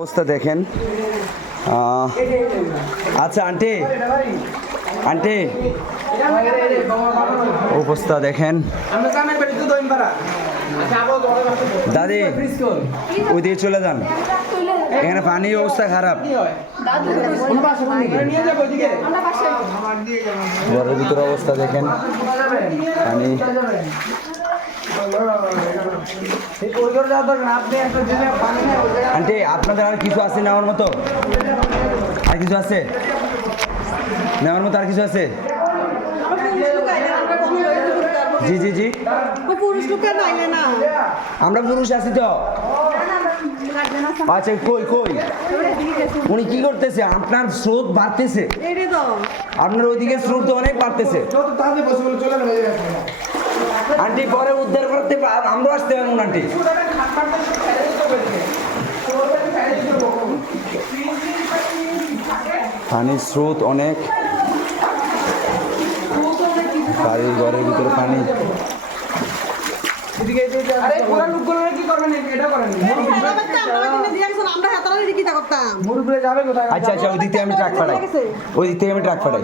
অবস্থা দেখেন। আচ্ছা আন্টি আন্টি অবস্থা দেখেন। দাদি ওইদিকে চলে যান, এখানে পানির অবস্থা খারাপ। ঘরের ভিতরে অবস্থা দেখেন, পানি। আন্টি আপনাদের আর কিছু আছে নেওয়ার মতো? আর কিছু আছে নেওয়ার মতো? আর কিছু আছে? জি জি জি, আমরা পুরুষ আছি তো। আচ্ছা কই কই উনি কি করতেছে? আপনার স্রোত বাড়তেছে, আপনার ওইদিকে স্রোত অনেক বাড়তেছে। আন্টি পরে উদ্ধার করতে আমরা আসতে পারবো না আন্টি। পানির স্রোত অনেক, বাড়ির ঘরের ভিতরে পানি। আচ্ছা আচ্ছা, ওই দিক থেকে আমি ট্রাক পাঠাই, ওই দিক থেকে আমি ট্রাক পাঠাই,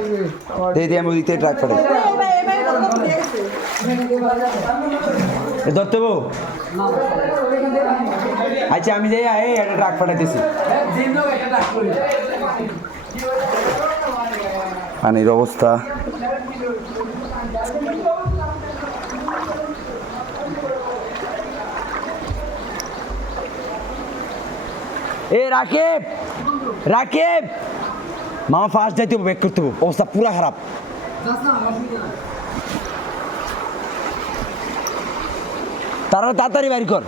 আমি ওই দিক থেকে ট্রাক পাঠাই। ধরতে বউ, আচ্ছা আমি যাই একটা ট্রাক পাঠাইতেছি। পানির অবস্থা রাকিব রাকিব মামা ফার্স্ট যাইতে হবে, ব্যাক করতে হবে, অবস্থা পুরা খারাপ। তারা তাড়াতাড়ি বাড়ি কর।